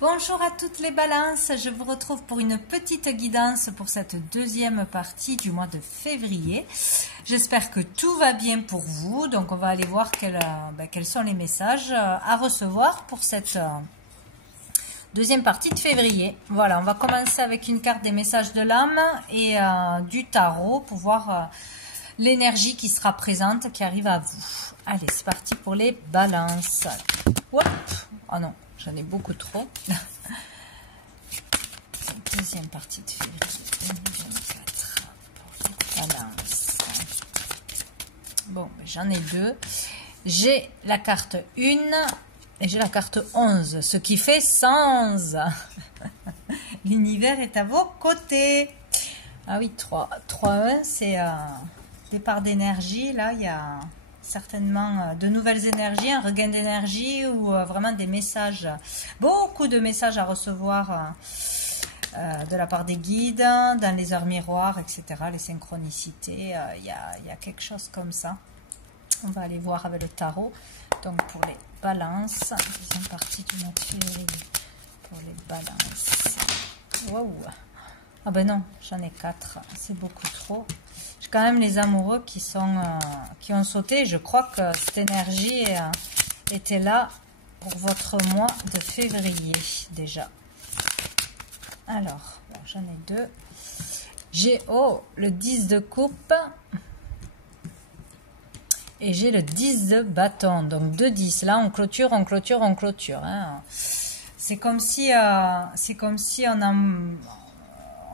Bonjour à toutes les balances, je vous retrouve pour une petite guidance pour cette deuxième partie du mois de février. J'espère que tout va bien pour vous, donc on va aller voir quels sont les messages à recevoir pour cette deuxième partie de février. Voilà, on va commencer avec une carte des messages de l'âme et du tarot pour voir l'énergie qui sera présente, qui arrive à vous. Allez, c'est parti pour les balances. Hop. Oh non, j'en ai beaucoup trop. Deuxième partie de février 2024 pour les balances. Bon, j'en ai deux. J'ai la carte 1 et j'ai la carte 11, ce qui fait sens. L'univers est à vos côtés. Ah oui, 3-1, c'est départ d'énergie. Là, il y a certainement de nouvelles énergies, un regain d'énergie ou vraiment des messages, beaucoup de messages à recevoir de la part des guides, dans les heures miroirs, etc., les synchronicités, il y a quelque chose comme ça. On va aller voir avec le tarot. Donc pour les balances, deuxième partie du mois de février, pour les balances. Waouh! Ah ben non, j'en ai 4, c'est beaucoup trop. J'ai quand même les amoureux qui ont sauté. Je crois que cette énergie était là pour votre mois de février déjà. Alors, bon, j'en ai deux. J'ai le 10 de coupe et j'ai le 10 de bâton. Donc 2 10. Là, on clôture. Hein. C'est comme si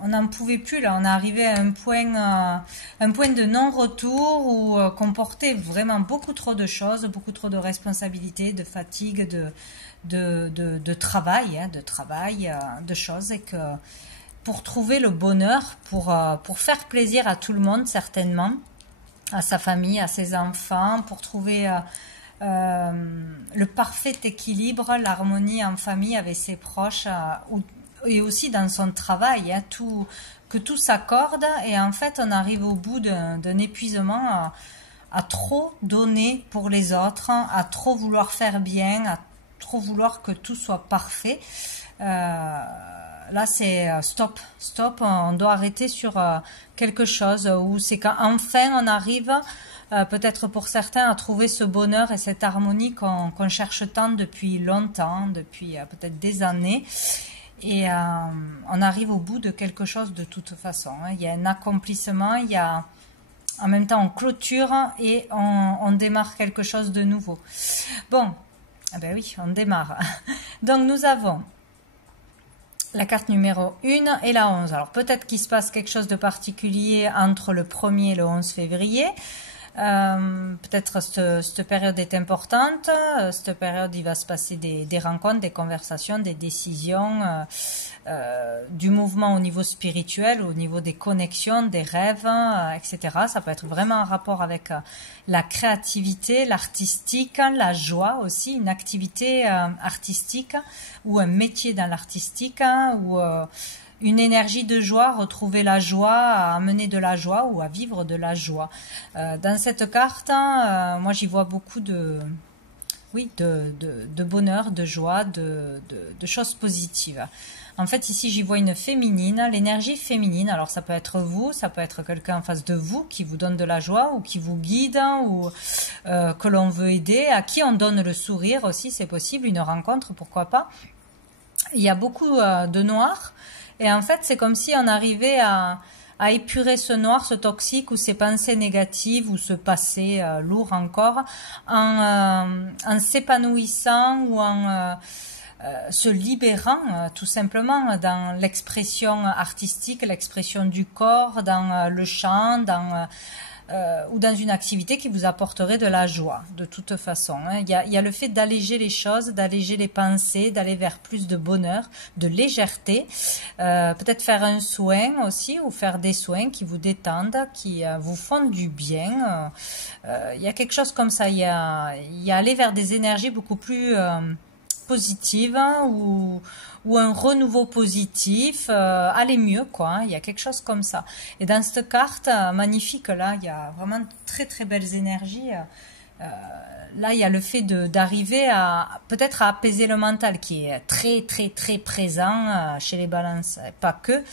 on n'en pouvait plus, là, on est arrivé à un point de non-retour où qu'on portait vraiment beaucoup trop de choses, beaucoup trop de responsabilités, de fatigue, de travail, de choses, et que pour trouver le bonheur, pour faire plaisir à tout le monde, certainement, à sa famille, à ses enfants, pour trouver le parfait équilibre, l'harmonie en famille avec ses proches, et aussi dans son travail, hein, que tout s'accorde, et en fait on arrive au bout d'un épuisement à trop donner pour les autres, à trop vouloir faire bien, à trop vouloir que tout soit parfait. Là c'est stop, on doit arrêter sur quelque chose où c'est qu'enfin on arrive, peut-être pour certains, à trouver ce bonheur et cette harmonie qu'on cherche tant depuis longtemps, depuis peut-être des années. Et on arrive au bout de quelque chose de toute façon. Hein. Il y a un accomplissement, il y a en même temps on clôture et on démarre quelque chose de nouveau. Bon, ah ben oui, on démarre. Donc nous avons la carte numéro 1 et la 11. Alors peut-être qu'il se passe quelque chose de particulier entre le 1er et le 11 février. Peut-être cette période est importante. Cette période, il va se passer des rencontres, des conversations, des décisions, du mouvement au niveau spirituel, au niveau des connexions, des rêves, etc. Ça peut être vraiment en rapport avec la créativité, l'artistique, la joie aussi, une activité artistique ou un métier dans l'artistique, ou une énergie de joie, retrouver la joie, à amener de la joie ou à vivre de la joie. Dans cette carte, moi j'y vois beaucoup de bonheur, de joie, de choses positives. En fait, ici, j'y vois une féminine, l'énergie féminine. Alors, ça peut être vous, ça peut être quelqu'un en face de vous qui vous donne de la joie ou qui vous guide, ou que l'on veut aider, à qui on donne le sourire aussi, c'est possible, une rencontre, pourquoi pas. Il y a beaucoup de noir. Et en fait, c'est comme si on arrivait à épurer ce noir, ce toxique, ou ces pensées négatives, ou ce passé lourd encore, en s'épanouissant ou en se libérant tout simplement dans l'expression artistique, l'expression du corps, dans le chant, ou dans une activité qui vous apporterait de la joie, de toute façon. Hein. Il y a le fait d'alléger les choses, d'alléger les pensées, d'aller vers plus de bonheur, de légèreté. Peut-être faire un soin aussi, ou faire des soins qui vous détendent, qui vous font du bien. Il y a quelque chose comme ça. Il y a aller vers des énergies beaucoup plus positives, ou un renouveau positif, aller mieux, quoi. Hein, il y a quelque chose comme ça. Et dans cette carte magnifique là, il y a vraiment très très belles énergies Là, il y a le fait d'arriver à peut-être à apaiser le mental qui est très très très présent chez les balances, pas que,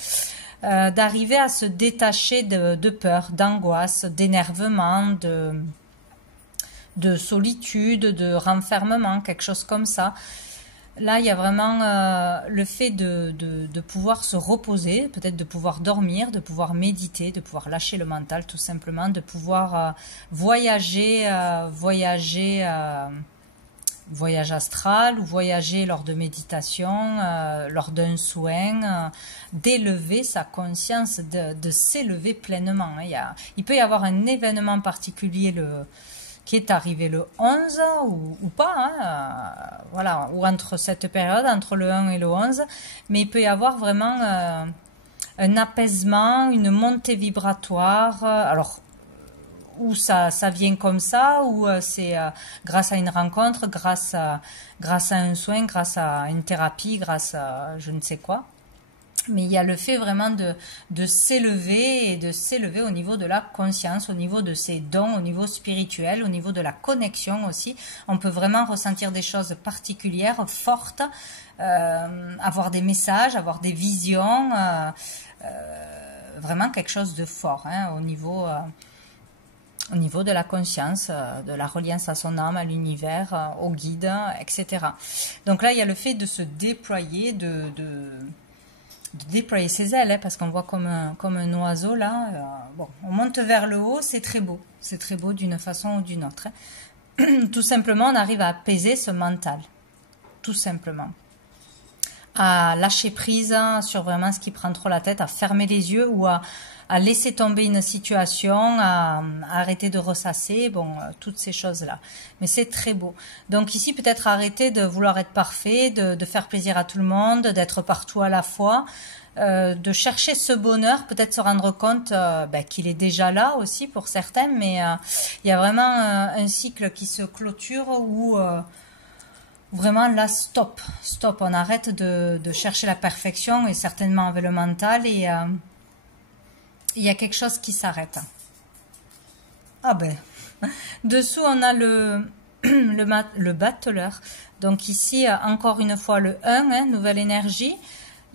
d'arriver à se détacher de peur, d'angoisse, d'énervement, de solitude, de renfermement, quelque chose comme ça. Là, il y a vraiment le fait de pouvoir se reposer, peut-être de pouvoir dormir, de pouvoir méditer, de pouvoir lâcher le mental tout simplement, de pouvoir voyager, voyage astral ou voyager lors de méditation, lors d'un soin, d'élever sa conscience, de s'élever pleinement. Il peut y avoir un événement particulier qui est arrivé le 11 ou pas, hein, voilà, ou entre cette période, entre le 1 et le 11, mais il peut y avoir vraiment un apaisement, une montée vibratoire, alors ou ça vient comme ça, ou c'est grâce à une rencontre, grâce à un soin, grâce à une thérapie, grâce à je ne sais quoi. Mais il y a le fait vraiment de s'élever et de s'élever au niveau de la conscience, au niveau de ses dons, au niveau spirituel, au niveau de la connexion aussi. On peut vraiment ressentir des choses particulières, fortes, avoir des messages, avoir des visions, vraiment quelque chose de fort hein, au niveau de la conscience, de la reliance à son âme, à l'univers, au guide, etc. Donc là, il y a le fait de se déployer, de déployer ses ailes, hein, parce qu'on voit comme un oiseau là. Bon, on monte vers le haut, c'est très beau d'une façon ou d'une autre. Hein. Tout simplement, on arrive à apaiser ce mental, tout simplement. À lâcher prise sur vraiment ce qui prend trop la tête, à fermer les yeux ou à laisser tomber une situation, à arrêter de ressasser, bon, toutes ces choses-là. Mais c'est très beau. Donc ici, peut-être arrêter de vouloir être parfait, de faire plaisir à tout le monde, d'être partout à la fois, de chercher ce bonheur, peut-être se rendre compte qu'il est déjà là aussi pour certains, mais il y a vraiment un cycle qui se clôture où vraiment là, stop, on arrête de chercher la perfection et certainement avec le mental et il y a quelque chose qui s'arrête. Ah ben, dessous on a le battleur. Donc ici, encore une fois, le 1, hein, nouvelle énergie.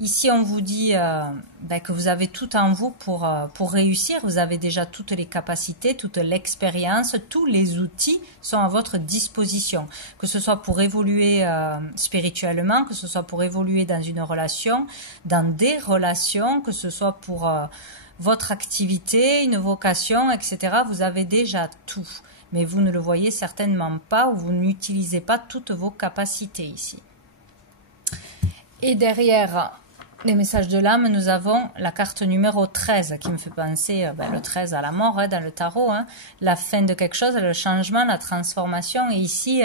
Ici, on vous dit que vous avez tout en vous pour réussir. Vous avez déjà toutes les capacités, toute l'expérience, tous les outils sont à votre disposition. Que ce soit pour évoluer spirituellement, que ce soit pour évoluer dans une relation, dans des relations, que ce soit pour votre activité, une vocation, etc. Vous avez déjà tout. Mais vous ne le voyez certainement pas ou vous n'utilisez pas toutes vos capacités ici. Et derrière les messages de l'âme, nous avons la carte numéro 13 qui me fait penser le 13 à la mort hein, dans le tarot, hein, la fin de quelque chose, le changement, la transformation. Et ici,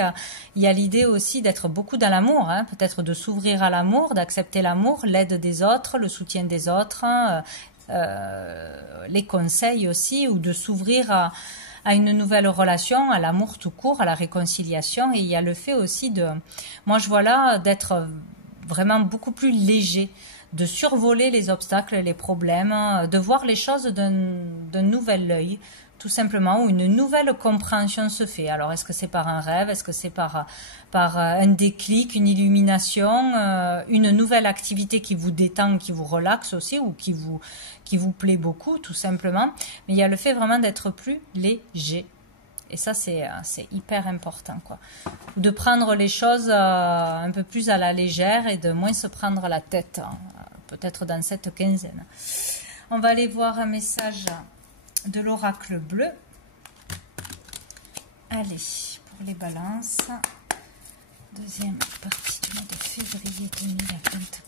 il y a l'idée aussi d'être beaucoup dans l'amour, hein, peut-être de s'ouvrir à l'amour, d'accepter l'amour, l'aide des autres, le soutien des autres, les conseils aussi, ou de s'ouvrir à une nouvelle relation, à l'amour tout court, à la réconciliation. Et il y a le fait aussi moi je vois là, d'être vraiment beaucoup plus léger, de survoler les obstacles, les problèmes, de voir les choses d'un nouvel œil, tout simplement, où une nouvelle compréhension se fait. Alors, est-ce que c'est par un rêve, est-ce que c'est par un déclic, une illumination, une nouvelle activité qui vous détend, qui vous relaxe aussi, ou qui vous plaît beaucoup, tout simplement. Mais il y a le fait vraiment d'être plus léger. Et ça, c'est hyper important, quoi. De prendre les choses un peu plus à la légère et de moins se prendre la tête, hein, peut-être dans cette quinzaine. On va aller voir un message de l'oracle bleu. Allez, pour les balances, deuxième partie du mois de février 2024.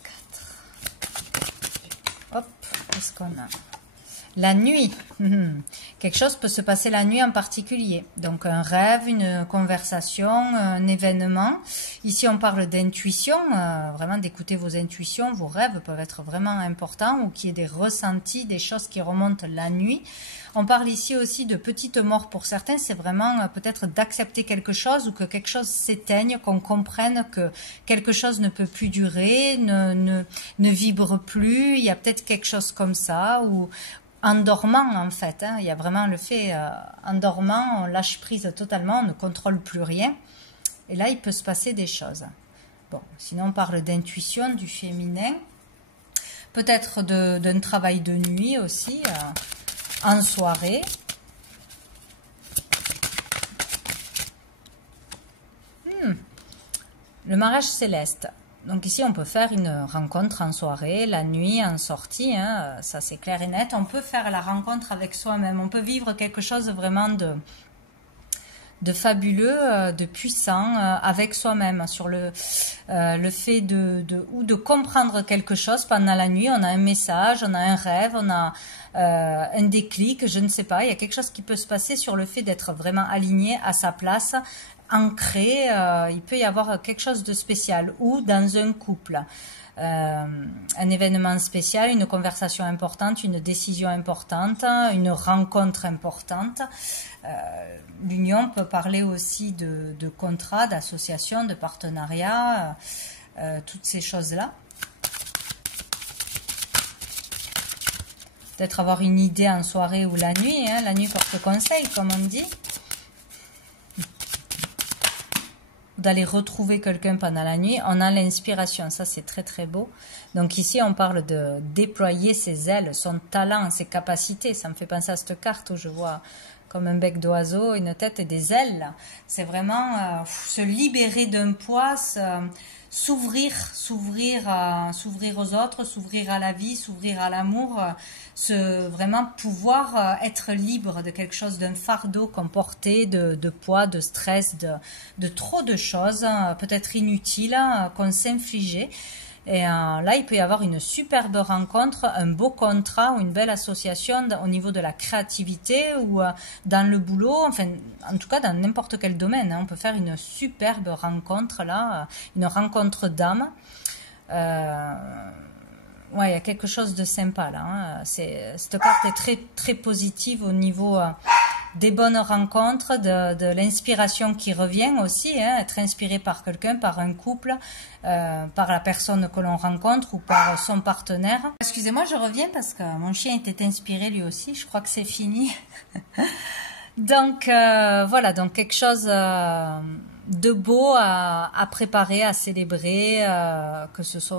Hop, qu'est-ce qu'on a ? La nuit, quelque chose peut se passer la nuit en particulier. Donc un rêve, une conversation, un événement. Ici on parle d'intuition, vraiment d'écouter vos intuitions. Vos rêves peuvent être vraiment importants ou qu'il y ait des ressentis, des choses qui remontent la nuit. On parle ici aussi de petites morts pour certains. C'est vraiment peut-être d'accepter quelque chose ou que quelque chose s'éteigne, qu'on comprenne que quelque chose ne peut plus durer, ne vibre plus. Il y a peut-être quelque chose comme ça ou en dormant en fait. Hein. Il y a vraiment le fait, en dormant, on lâche prise totalement, on ne contrôle plus rien. Et là, il peut se passer des choses. Bon, sinon on parle d'intuition, du féminin. Peut-être d'un travail de nuit aussi, en soirée. Le mariage céleste. Donc ici, on peut faire une rencontre en soirée, la nuit, en sortie. Hein, ça, c'est clair et net. On peut faire la rencontre avec soi-même. On peut vivre quelque chose vraiment de fabuleux, de puissant avec soi-même. Sur le fait de comprendre quelque chose pendant la nuit. On a un message, on a un rêve, on a un déclic, je ne sais pas. Il y a quelque chose qui peut se passer sur le fait d'être vraiment aligné à sa place, ancré, il peut y avoir quelque chose de spécial, ou dans un couple, un événement spécial, une conversation importante, une décision importante, une rencontre importante. L'union peut parler aussi de contrat, d'association, de partenariat, toutes ces choses-là. Peut-être avoir une idée en soirée ou la nuit, hein, la nuit porte conseil, comme on dit. D'aller retrouver quelqu'un pendant la nuit, on a l'inspiration, ça c'est très très beau. Donc ici on parle de déployer ses ailes, son talent, ses capacités. Ça me fait penser à cette carte où je vois comme un bec d'oiseau, une tête et des ailes. C'est vraiment se libérer d'un poids, s'ouvrir aux autres, s'ouvrir à la vie, s'ouvrir à l'amour, vraiment pouvoir être libre de quelque chose, d'un fardeau qu'on portait, de poids, de stress, de trop de choses, peut-être inutiles, qu'on s'infligeait. Et là, il peut y avoir une superbe rencontre, un beau contrat ou une belle association au niveau de la créativité ou dans le boulot, enfin, en tout cas dans n'importe quel domaine. Hein, on peut faire une superbe rencontre là, une rencontre d'âme. Ouais, il y a quelque chose de sympa là. Hein. Cette carte est très très positive au niveau des bonnes rencontres, de l'inspiration qui revient aussi, hein, être inspiré par quelqu'un, par un couple, par la personne que l'on rencontre ou par son partenaire. Excusez-moi, je reviens parce que mon chien était inspiré lui aussi, je crois que c'est fini. Donc voilà, donc quelque chose de beau à préparer, à célébrer, que ce soit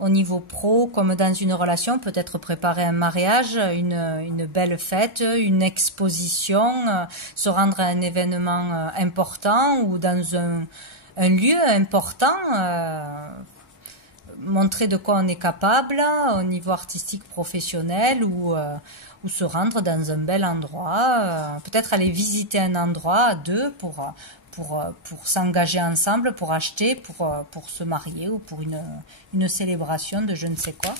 au niveau pro, comme dans une relation, peut-être préparer un mariage, une belle fête, une exposition, se rendre à un événement important ou dans un lieu important, montrer de quoi on est capable au niveau artistique professionnel ou se rendre dans un bel endroit, peut-être aller visiter un endroit à deux pour s'engager ensemble, pour acheter, pour se marier ou pour une célébration de je ne sais quoi.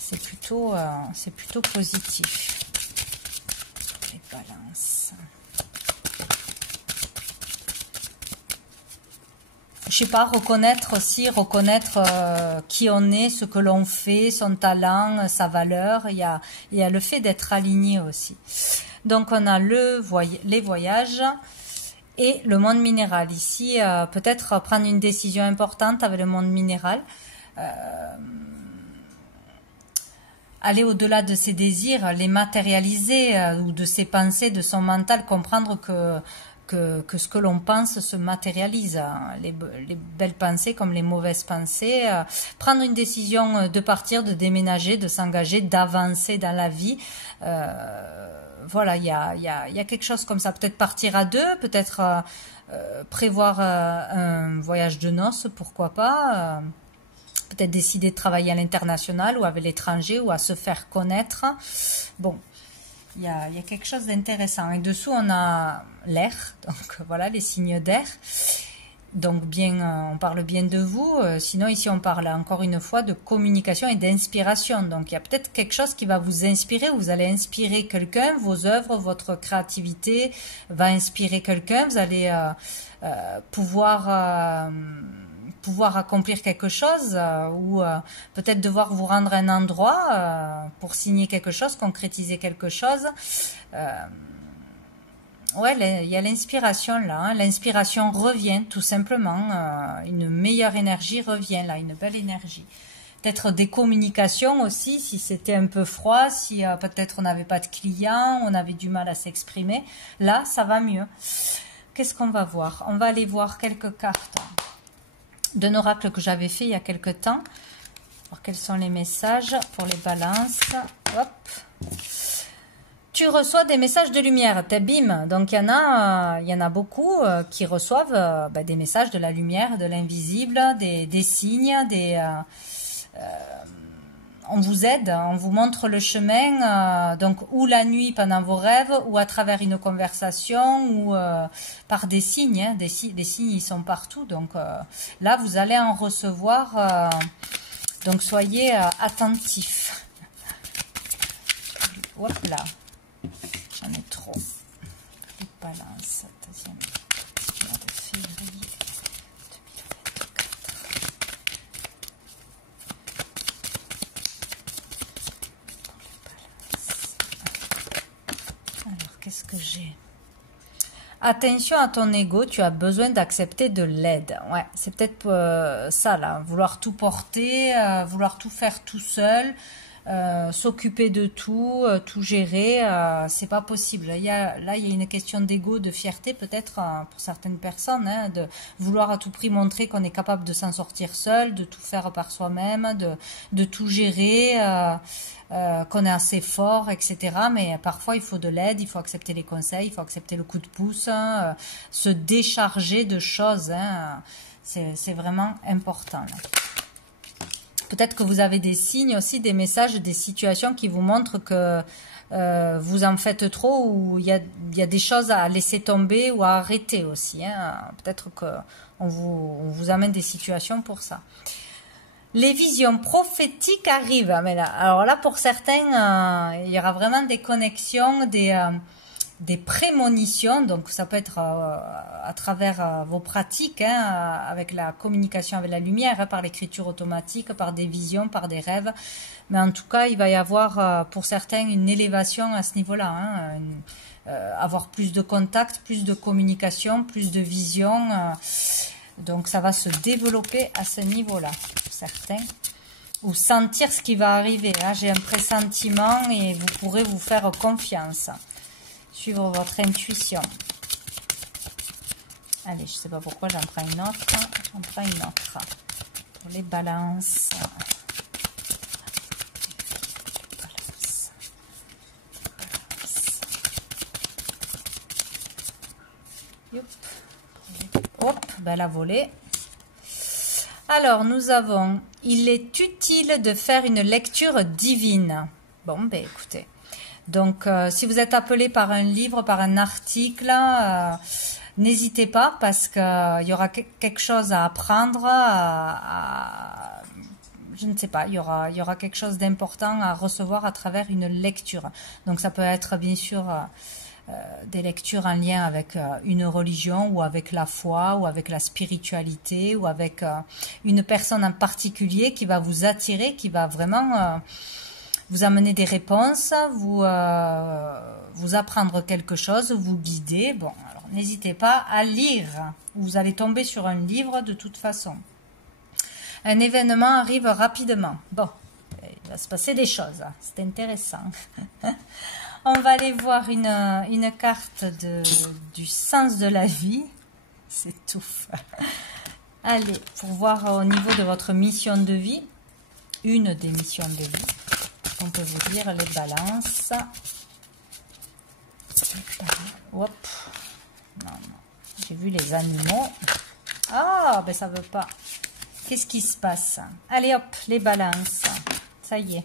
C'est plutôt positif. Les balances. Je sais pas, reconnaître qui on est, ce que l'on fait, son talent, sa valeur. Il y a le fait d'être aligné aussi. Donc on a les voyages. Et le monde minéral. Ici, peut-être prendre une décision importante avec le monde minéral. Aller au-delà de ses désirs, les matérialiser, ou de ses pensées, de son mental, comprendre que ce que l'on pense se matérialise. Les belles pensées comme les mauvaises pensées. Prendre une décision de partir, de déménager, de s'engager, d'avancer dans la vie. Voilà, il y a quelque chose comme ça. Peut-être partir à deux, peut-être prévoir un voyage de noces, pourquoi pas. Peut-être décider de travailler à l'international ou avec l'étranger ou à se faire connaître. Bon, il y a quelque chose d'intéressant. Et dessous, on a l'air, donc voilà, les signes d'air. Donc on parle bien de vous, sinon ici on parle encore une fois de communication et d'inspiration. Donc il y a peut-être quelque chose qui va vous inspirer, vous allez inspirer quelqu'un, vos œuvres, votre créativité va inspirer quelqu'un, vous allez pouvoir accomplir quelque chose ou peut-être devoir vous rendre à un endroit pour signer quelque chose, concrétiser quelque chose. Ouais, il y a l'inspiration là, hein. L'inspiration revient tout simplement, une meilleure énergie revient là, une belle énergie. peut-être des communications aussi, si c'était un peu froid, si peut-être on n'avait pas de clients, on avait du mal à s'exprimer. Là, ça va mieux. Qu'est-ce qu'on va voir? On va aller voir quelques cartes d'un oracle que j'avais fait il y a quelques temps. Alors, quels sont les messages pour les balances? Hop. Tu reçois des messages de lumière, bim. Donc il y en a beaucoup qui reçoivent des messages de la lumière, de l'invisible, des signes, on vous aide, on vous montre le chemin, donc ou la nuit pendant vos rêves, ou à travers une conversation, ou par des signes, hein, des signes ils sont partout. Donc là vous allez en recevoir, donc soyez attentifs. Hop là. J'en ai trop. Les balances, deuxième mois de février 2024. Alors, qu'est-ce que j'ai? Attention à ton ego, tu as besoin d'accepter de l'aide. Ouais, c'est peut-être ça là, vouloir tout porter, vouloir tout faire tout seul. S'occuper de tout, tout gérer, c'est pas possible. Là, il y a une question d'ego, de fierté peut-être pour certaines personnes, hein, de vouloir à tout prix montrer qu'on est capable de s'en sortir seul, de tout faire par soi-même, de tout gérer, qu'on est assez fort, etc. Mais parfois il faut de l'aide, il faut accepter les conseils, il faut accepter le coup de pouce, hein, se décharger de choses, hein, c'est vraiment important là. Peut-être que vous avez des signes aussi, des messages, des situations qui vous montrent que vous en faites trop, ou il y a des choses à laisser tomber ou à arrêter aussi. Hein. Peut-être qu'on vous amène des situations pour ça. Les visions prophétiques arrivent. Mais là, alors là, pour certains, il y aura vraiment des connexions, des prémonitions, donc ça peut être à travers vos pratiques, hein, avec la communication avec la lumière, hein, par l'écriture automatique, par des visions, par des rêves, mais en tout cas il va y avoir pour certains une élévation à ce niveau-là, hein, avoir plus de contact, plus de communication, plus de vision, donc ça va se développer à ce niveau-là pour certains. Ou sentir ce qui va arriver, hein. J'ai un pressentiment et vous pourrez vous faire confiance. Suivre votre intuition. Allez, je ne sais pas pourquoi, j'en prends une autre. J'en prends une autre. Pour les balances. Hop, ben la volée. Alors, nous avons, il est utile de faire une lecture divine. Bon, ben écoutez. Donc, si vous êtes appelé par un livre, par un article, n'hésitez pas parce qu'il y aura quelque chose à apprendre, je ne sais pas, il y aura quelque chose d'important à recevoir à travers une lecture. Donc, ça peut être bien sûr des lectures en lien avec une religion ou avec la foi ou avec la spiritualité ou avec une personne en particulier qui va vous attirer, qui va vraiment... vous amener des réponses, vous apprendre quelque chose, vous guider. Bon, alors n'hésitez pas à lire. Vous allez tomber sur un livre de toute façon. Un événement arrive rapidement. Bon, il va se passer des choses. C'est intéressant. On va aller voir une carte du sens de la vie. C'est tout. Allez, pour voir au niveau de votre mission de vie, une des missions de vie. On peut vous dire les balances. Hop. Non, non. J'ai vu les animaux. Ah, ben ça veut pas. Qu'est-ce qui se passe? Allez hop, les balances. Ça y est.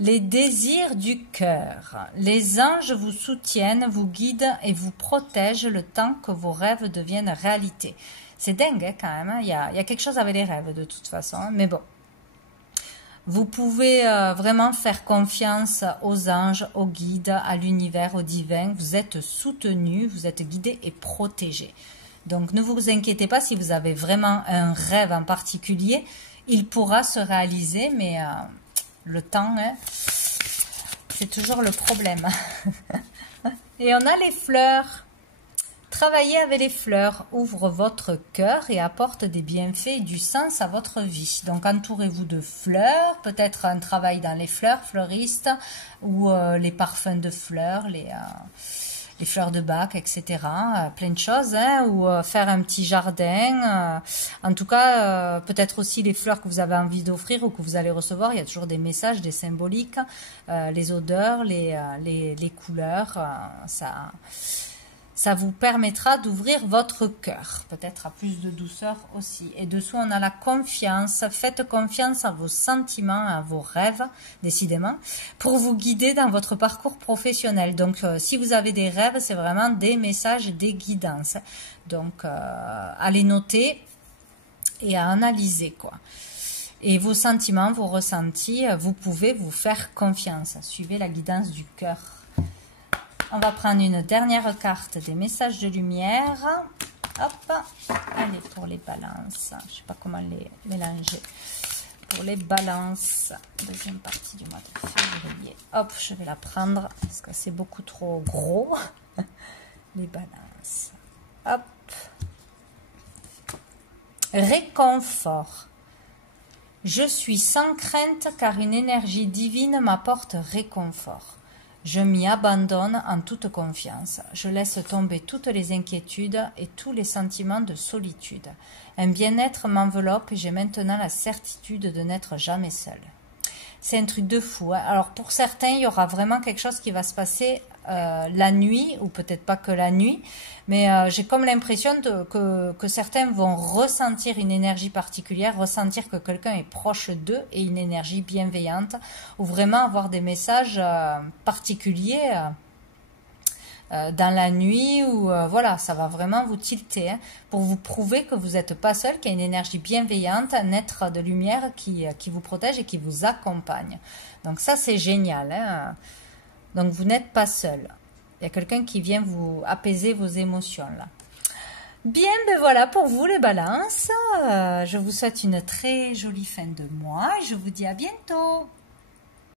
Les désirs du cœur. Les anges vous soutiennent, vous guident et vous protègent le temps que vos rêves deviennent réalité. C'est dingue hein, quand même. Hein. Il y a quelque chose avec les rêves de toute façon. Hein. Mais bon. Vous pouvez vraiment faire confiance aux anges, aux guides, à l'univers, au divin. Vous êtes soutenu, vous êtes guidé et protégé. Donc ne vous inquiétez pas si vous avez vraiment un rêve en particulier. Il pourra se réaliser, mais le temps, hein, c'est toujours le problème. Et on a les fleurs. Travailler avec les fleurs ouvre votre cœur et apporte des bienfaits et du sens à votre vie. Donc entourez-vous de fleurs, peut-être un travail dans les fleurs, fleuriste, ou les parfums de fleurs, les fleurs de bac, etc. Plein de choses, hein, ou faire un petit jardin. En tout cas, peut-être aussi les fleurs que vous avez envie d'offrir ou que vous allez recevoir. Il y a toujours des messages, des symboliques, les odeurs, les couleurs. Ça vous permettra d'ouvrir votre cœur, peut-être à plus de douceur aussi. Et dessous, on a la confiance. Faites confiance à vos sentiments, à vos rêves, décidément, pour vous guider dans votre parcours professionnel. Donc, si vous avez des rêves, c'est vraiment des messages, des guidances. Donc, à les noter et à analyser, quoi. Et vos sentiments, vos ressentis, vous pouvez vous faire confiance. Suivez la guidance du cœur. On va prendre une dernière carte des messages de lumière. Hop, allez, pour les balances. Je ne sais pas comment les mélanger. Pour les balances, deuxième partie du mois de février. Hop, je vais la prendre parce que c'est beaucoup trop gros. Les balances. Hop. Réconfort. Je suis sans crainte car une énergie divine m'apporte réconfort. Je m'y abandonne en toute confiance. Je laisse tomber toutes les inquiétudes et tous les sentiments de solitude. Un bien-être m'enveloppe et j'ai maintenant la certitude de n'être jamais seule. C'est un truc de fou, hein. Alors pour certains, il y aura vraiment quelque chose qui va se passer la nuit, ou peut-être pas que la nuit, mais j'ai comme l'impression que certains vont ressentir une énergie particulière, ressentir que quelqu'un est proche d'eux et une énergie bienveillante, ou vraiment avoir des messages particuliers dans la nuit, ou voilà, ça va vraiment vous tilter, hein, pour vous prouver que vous n'êtes pas seul, qu'il y a une énergie bienveillante, un être de lumière qui vous protège et qui vous accompagne. Donc ça, c'est génial, hein. Donc vous n'êtes pas seul. Il y a quelqu'un qui vient vous apaiser vos émotions là. Bien, ben voilà pour vous les balances. Je vous souhaite une très jolie fin de mois et je vous dis à bientôt.